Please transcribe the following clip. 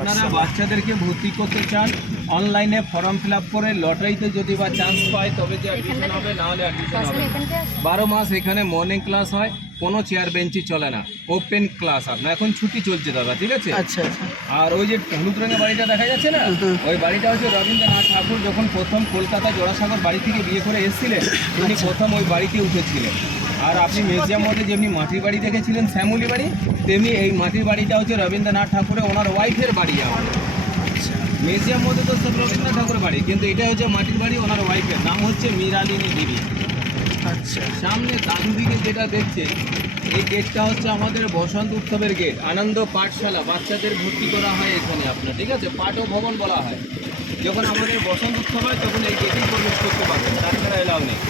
আপনারা বাচ্চাদেরকে ভর্তি করতে চান, অনলাইনে ফর্ম ফিল আপ করে লটারিতে যদি বা চান্স পায় তবে যে অ্যাডমিশন হবে, না হলে অ্যাডমিশন হবে। 12 মাস এখানে মর্নিং ক্লাস হয়, কোনো চেয়ার বেঞ্চি চলে না, ওপেন ক্লাস। আপনার এখন ছুটি চলছে দাদা, ঠিক আছে? আচ্ছা। আর ওই যে হলুদ রঙের বাড়িটা দেখা যাচ্ছে না, ওই বাড়িটা হচ্ছে রবীন্দ্রনাথ ঠাকুর যখন প্রথম কলকাতা জোড়াসাগর বাড়ি থেকে বিয়ে করে এসেছিলেন, তিনি প্রথম ওই বাড়িতে উঠেছিলেন। আর আপনি মিউজিয়াম মধ্যে যেমনি মাটির বাড়ি দেখেছিলেন শ্যামলী বাড়ি, তেমনি এই মাটির বাড়িটা হচ্ছে রবীন্দ্রনাথ ঠাকুরের ওনার ওয়াইফের বাড়ি। আমাদের মিউজিয়াম মধ্যে তো সব রবীন্দ্রনাথ ঠাকুরের বাড়ি, কিন্তু এটা হচ্ছে মাটির বাড়ি ওনার ওয়াইফের, নাম হচ্ছে মীরালিনী দেবী। আচ্ছা। সামনে ডান দিকে যেটা দেখছে এই গেটটা হচ্ছে আমাদের বসন্ত উৎসবের গেট, আনন্দ পাঠশালা, বাচ্চাদের ভর্তি করা হয় এখানে আপনার, ঠিক আছে? পাঠ ও ভবন বলা হয়। যখন আমাদের বসন্ত উৎসব হয় তখন এই গেটেই প্রবেশ করতে পারবেন, তাছাড়া এলাও নেই।